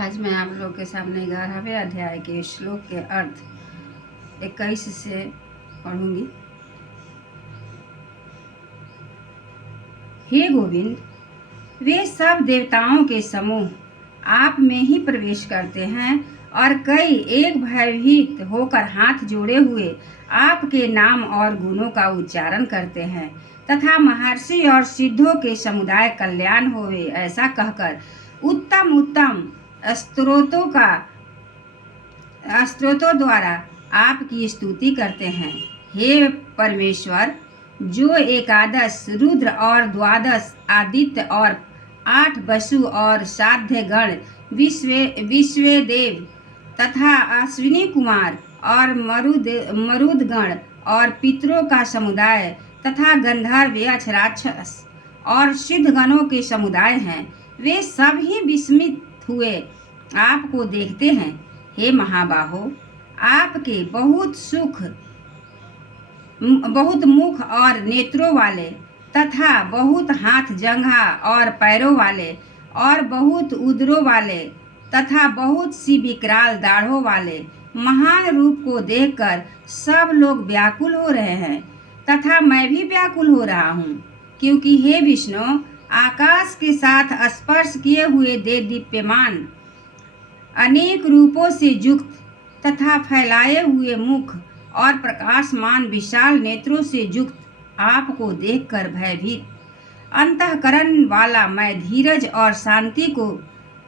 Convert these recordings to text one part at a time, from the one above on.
आज मैं आप लोग के सामने 11वें अध्याय के श्लोक के अर्थ 21 से पढ़ूंगी। हे गोविंद, वे सब देवताओं के समूह आप में ही प्रवेश करते हैं और कई एक भयभीत होकर हाथ जोड़े हुए आपके नाम और गुणों का उच्चारण करते हैं तथा महर्षि और सिद्धों के समुदाय कल्याण होवे ऐसा कहकर उत्तम उत्तम स्तोत्रों द्वारा आपकी स्तुति करते हैं। हे परमेश्वर, जो एकादश रुद्र और द्वादश आदित्य और 8 वसु और साध्य गण विश्वदेव तथा अश्विनी कुमार और मरुद गण और पितरों का समुदाय तथा गंधर्व यक्ष राक्षस और सिद्ध गणों के समुदाय हैं, वे सब ही विस्मित हुए आपको देखते हैं। हे महाबाहो, आपके बहुत मुख और नेत्रों वाले तथा बहुत हाथ जंघा और पैरों वाले और बहुत उदरों वाले तथा बहुत सी विकराल दाढ़ों वाले महान रूप को देखकर सब लोग व्याकुल हो रहे हैं तथा मैं भी व्याकुल हो रहा हूँ, क्योंकि हे विष्णु, आकाश के साथ स्पर्श किए हुए दीप्यमान अनेक रूपों से युक्त तथा फैलाए हुए मुख और प्रकाशमान विशाल नेत्रों से युक्त आपको देखकर भयभीत अंतःकरण वाला मैं धीरज और शांति को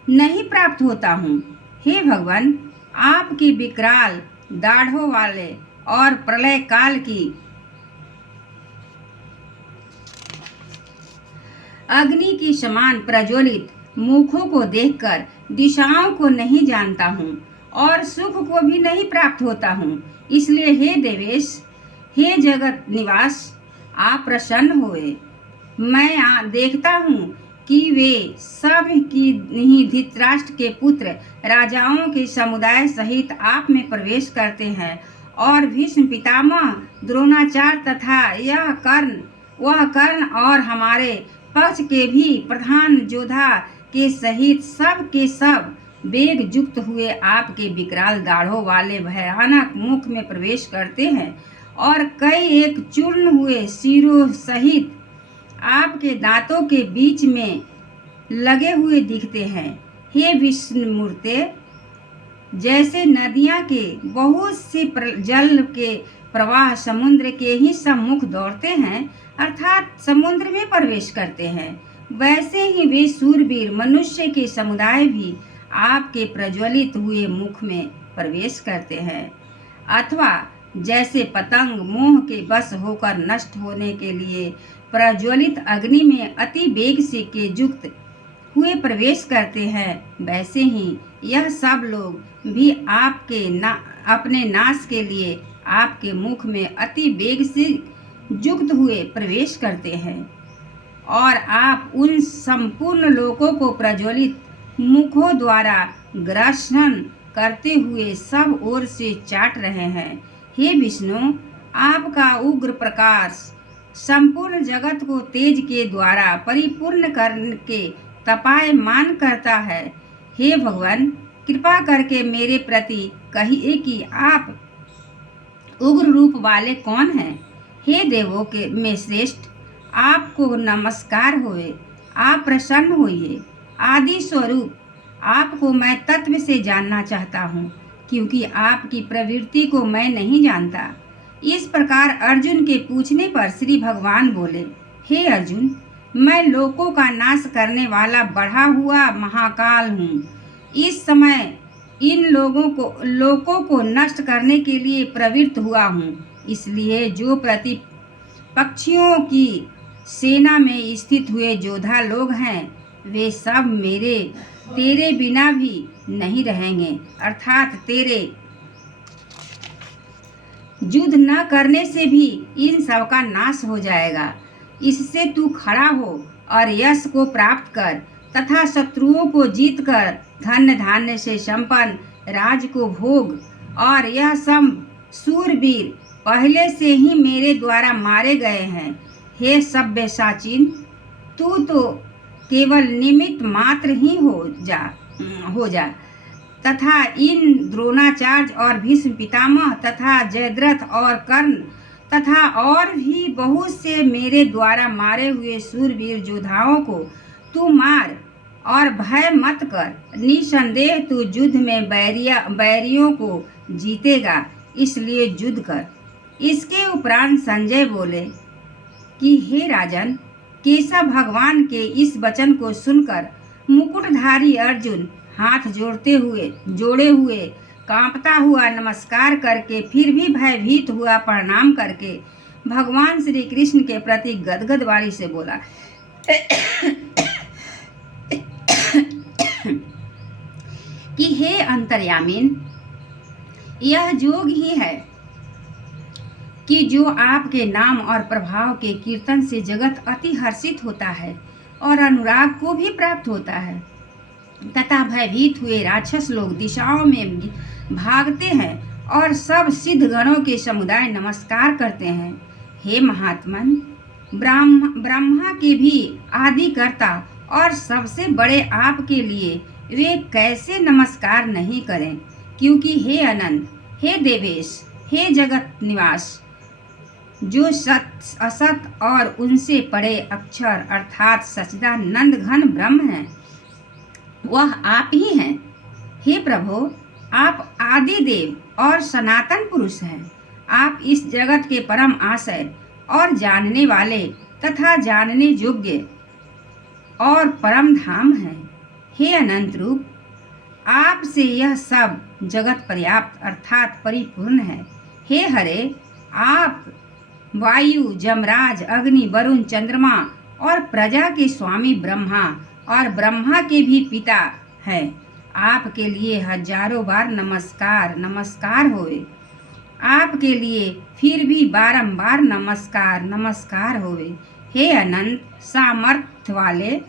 नहीं प्राप्त होता हूँ। हे भगवान, आपकी विकराल दाढ़ों वाले और प्रलय काल की अग्नि की समान प्रज्वलित मुखों को देखकर दिशाओं को नहीं जानता हूँ और सुख को भी नहीं प्राप्त होता हूँ। इसलिए हे देवेश, हे जगत निवास, आप प्रसन्न हुए। मैं देखता हूँ कि वे सब की ही धृतराष्ट्र के पुत्र राजाओं के समुदाय सहित आप में प्रवेश करते हैं और भीष्म पितामह, द्रोणाचार्य तथा वह कर्ण और हमारे पक्ष के भी प्रधान योद्धा के सहित सब के सब वेग युक्त हुए आपके विकराल दाढ़ों वाले भयानक मुख में प्रवेश करते हैं और कई एक चूर्ण हुए सिरों सहित आपके दांतों के बीच में लगे हुए दिखते हैं। हे विष्णुमूर्ते, जैसे नदियां के बहुत से जल के प्रवाह समुद्र के ही सम्मुख दौड़ते हैं अर्थात समुद्र में प्रवेश करते हैं, वैसे ही वे सूरवीर मनुष्य के समुदाय भी आपके प्रज्वलित हुए मुख में प्रवेश करते हैं। अथवा जैसे पतंग मोह के बस होकर नष्ट होने के लिए प्रज्वलित अग्नि में अति वेग से के युक्त हुए प्रवेश करते हैं, वैसे ही यह सब लोग भी अपने नाश के लिए आपके मुख में अति वेग से युक्त हुए प्रवेश करते हैं और आप उन संपूर्ण लोकों को प्रज्वलित मुखों द्वारा ग्रासन करते हुए सब ओर से चाट रहे हैं। हे विष्णु, आपका उग्र प्रकाश संपूर्ण जगत को तेज के द्वारा परिपूर्ण करके तपायमान करता है। हे भगवान, कृपा करके मेरे प्रति कहिए कि आप उग्र रूप वाले कौन हैं। हे देवों के में श्रेष्ठ, आपको नमस्कार होए, आप प्रसन्न होइए। आदि स्वरूप आपको मैं तत्व से जानना चाहता हूँ, क्योंकि आपकी प्रवृत्ति को मैं नहीं जानता। इस प्रकार अर्जुन के पूछने पर श्री भगवान बोले, हे अर्जुन, मैं लोकों का नाश करने वाला बढ़ा हुआ महाकाल हूँ। इस समय इन लोकों को नष्ट करने के लिए प्रवृत्त हुआ हूँ। इसलिए जो प्रतिपक्षियों की सेना में स्थित हुए योद्धा लोग हैं, वे सब तेरे बिना भी नहीं रहेंगे, अर्थात तेरे युद्ध न करने से भी इन सब का नाश हो जाएगा। इससे तू खड़ा हो और यश को प्राप्त कर तथा शत्रुओं को जीतकर धन्य धान्य से संपन्न राज को भोग। और यह सब सूरवीर पहले से ही मेरे द्वारा मारे गए हैं। हे सभ्यसाचिन, तू तो केवल निमित्त मात्र ही हो जा। हो जा, तथा इन द्रोणाचार्य और भीष्म पितामह तथा जयद्रथ और कर्ण तथा और भी बहुत से मेरे द्वारा मारे हुए शूरवीर योद्धाओं को तू मार और भय मत कर। निसंदेह तू युद्ध में बैरियों को जीतेगा, इसलिए युद्ध कर। इसके उपरांत संजय बोले कि हे राजन, केशव भगवान के इस वचन को सुनकर मुकुटधारी अर्जुन हाथ जोड़े हुए कांपता हुआ नमस्कार करके फिर भी भयभीत हुआ प्रणाम करके भगवान श्री कृष्ण के प्रति गदगद वाणी से बोला कि हे अंतर्यामीन, यह जोग ही है कि जो आपके नाम और प्रभाव के कीर्तन से जगत अति हर्षित होता है और अनुराग को भी प्राप्त होता है, तथा भयभीत हुए राक्षस लोग दिशाओं में भागते हैं और सब सिद्ध गणों के समुदाय नमस्कार करते हैं। हे महात्मन, ब्रह्मा के भी आदि कर्ता और सबसे बड़े आपके लिए वे कैसे नमस्कार नहीं करें, क्योंकि हे अनंत, हे देवेश, हे जगत निवास, जो सत असत और उनसे परे अक्षर अर्थात सच्चिदानंद घन ब्रह्म है, वह आप ही हैं। हे प्रभु, आप आदि देव और सनातन पुरुष हैं। आप इस जगत के परम आश्रय और जानने वाले तथा जानने योग्य और परम धाम हैं। हे अनंत रूप, आपसे यह सब जगत पर्याप्त अर्थात परिपूर्ण है। हे हरे, आप वायु, जमराज, अग्नि, वरुण, चंद्रमा और प्रजा के स्वामी ब्रह्मा और ब्रह्मा के भी पिता हैं। आपके लिए हजारों बार नमस्कार होवे। आपके लिए फिर भी बारंबार नमस्कार होवे। हे अनंत सामर्थ्य वाले,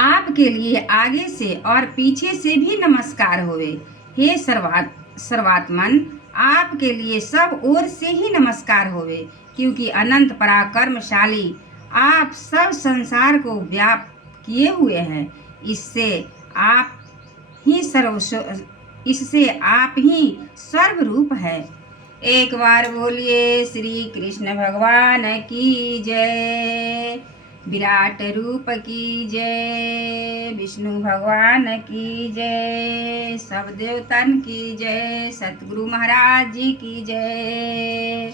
आपके लिए आगे से और पीछे से भी नमस्कार होवे। हे सर्वात्मन, आपके लिए सब ओर से ही नमस्कार होवे, क्योंकि अनंत पराक्रमशाली आप सब संसार को व्याप्त किए हुए हैं। इससे आप ही सर्वरूप है। एक बार बोलिए श्री कृष्ण भगवान की जय, विराट रूप की जय, विष्णु भगवान की जय, सब देवतन की जय, सतगुरु महाराज जी की जय।